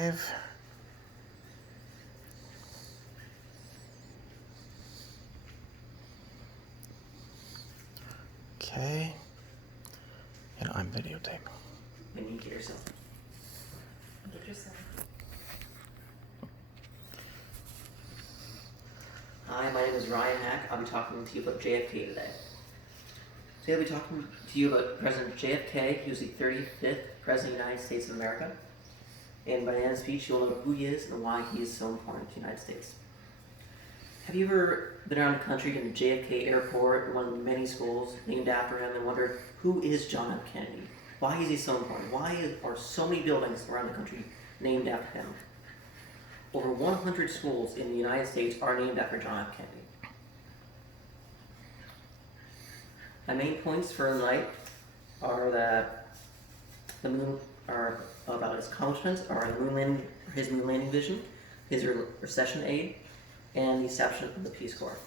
live. Okay. And I'm videotaping. When you get yourself. Get yourself. Hi, my name is Ryan Haack. I'll be talking to you about JFK today. Today I'll be talking to you about President JFK. He was the 35th President of the United States of America. And by the end of the speech, you'll know who he is and why he is so important to the United States. Have you ever been around the country in the JFK airport, one of the many schools named after him, and wondered, who is John F. Kennedy? Why is he so important? Why are so many buildings around the country named after him? Over 100 schools in the United States are named after John F. Kennedy. My main points for the night are that the moon are about his accomplishments, are his moon landing vision, his recession aid, and the establishment of the Peace Corps.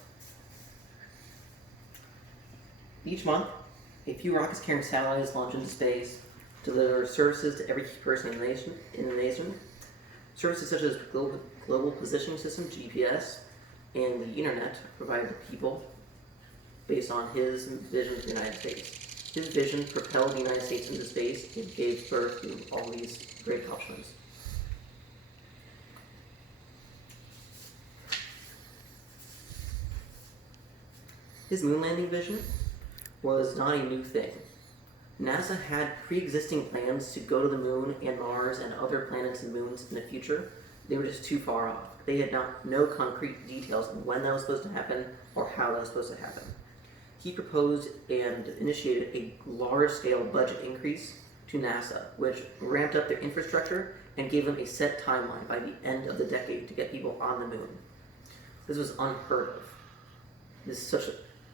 Each month, a few rockets carrying satellites launch into space to deliver services to every person in the nation. Services such as global positioning system (GPS) and the internet provide the people based on his vision of the United States. His vision propelled the United States into space and gave birth to all these great accomplishments. His moon landing vision was not a new thing. NASA had pre-existing plans to go to the moon and Mars and other planets and moons in the future. They were just too far off. They had no concrete details on when that was supposed to happen or how that was supposed to happen. He proposed and initiated a large-scale budget increase to NASA, which ramped up their infrastructure and gave them a set timeline by the end of the decade to get people on the moon. This was unheard of. This is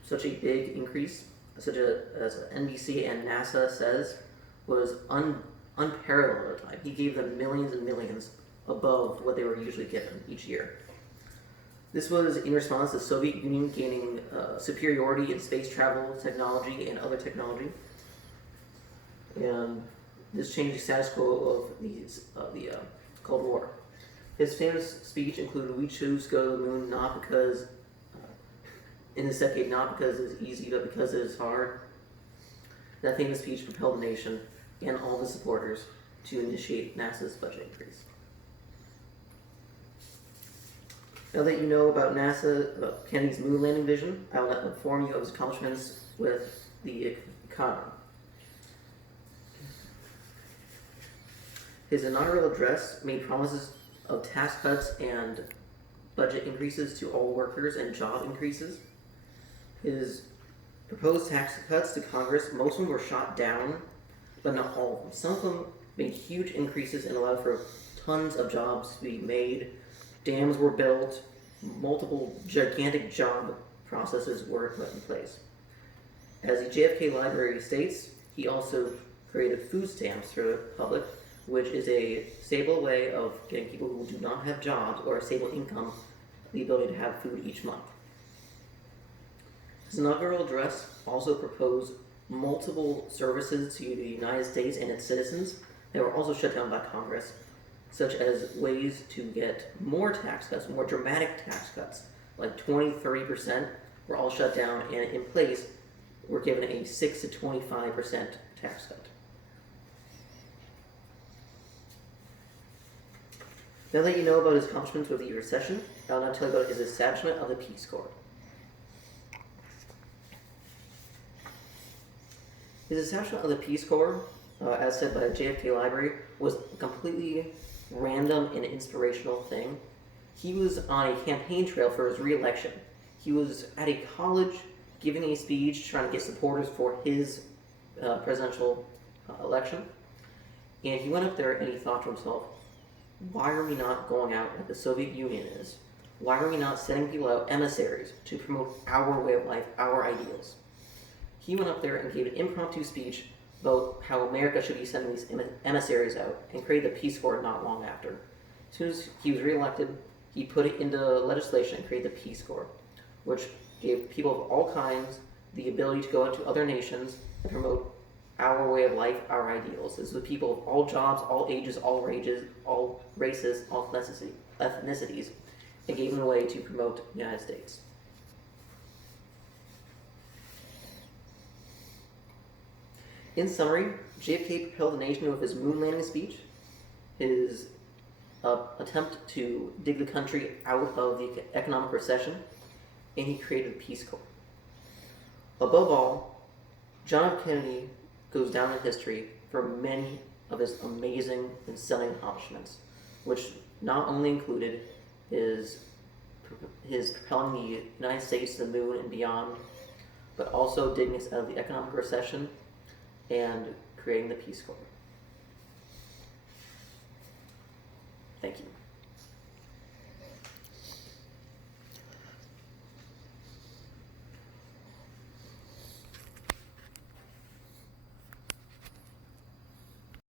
such a big increase, as NBC and NASA says, was unparalleled at the time. He gave them millions and millions above what they were usually given each year. This was in response to the Soviet Union gaining superiority in space travel technology and other technology. And this changed the status quo of the Cold War. His famous speech included, "We choose to go to the moon not because, in this decade, not because it's easy, but because it is hard." That famous speech propelled the nation and all the supporters to initiate NASA's budget increase. Now that you know about about Kennedy's moon landing vision, I will inform you of his accomplishments with the economy. His inaugural address made promises of tax cuts and budget increases to all workers and job increases. His proposed tax cuts to Congress, most of them were shot down, but not all of them. Some of them made huge increases and allowed for tons of jobs to be made. Dams were built, multiple gigantic job processes were put in place. As the JFK Library states, he also created food stamps for the public, which is a stable way of getting people who do not have jobs or a stable income the ability to have food each month. His inaugural address also proposed multiple services to the United States and its citizens that were also shut down by Congress, such as ways to get more tax cuts, more dramatic tax cuts, like 20-30% were all shut down, and in place were given a 6 to 25% tax cut. Now that you know about his accomplishments with the recession, I'll now tell you about his establishment of the Peace Corps. His establishment of the Peace Corps, as said by the JFK Library, was a completely random and inspirational thing. He was on a campaign trail for his re-election. He was at a college giving a speech trying to get supporters for his presidential election. And he went up there and he thought to himself, why are we not going out like the Soviet Union is? Why are we not sending people out, emissaries, to promote our way of life, our ideals? He went up there and gave an impromptu speech about how America should be sending these emissaries out and created the Peace Corps not long after. As soon as he was reelected, he put it into legislation and created the Peace Corps, which gave people of all kinds the ability to go out to other nations and promote our way of life, our ideals. This was people of all jobs, all ages, all races, all ethnicities, and gave them a way to promote the United States. In summary, JFK propelled the nation with his moon landing speech, his attempt to dig the country out of the economic recession, and he created the Peace Corps. Above all, John F. Kennedy goes down in history for many of his amazing and stunning accomplishments, which not only included his propelling the United States to the moon and beyond, but also digging us out of the economic recession and creating the Peace Corps.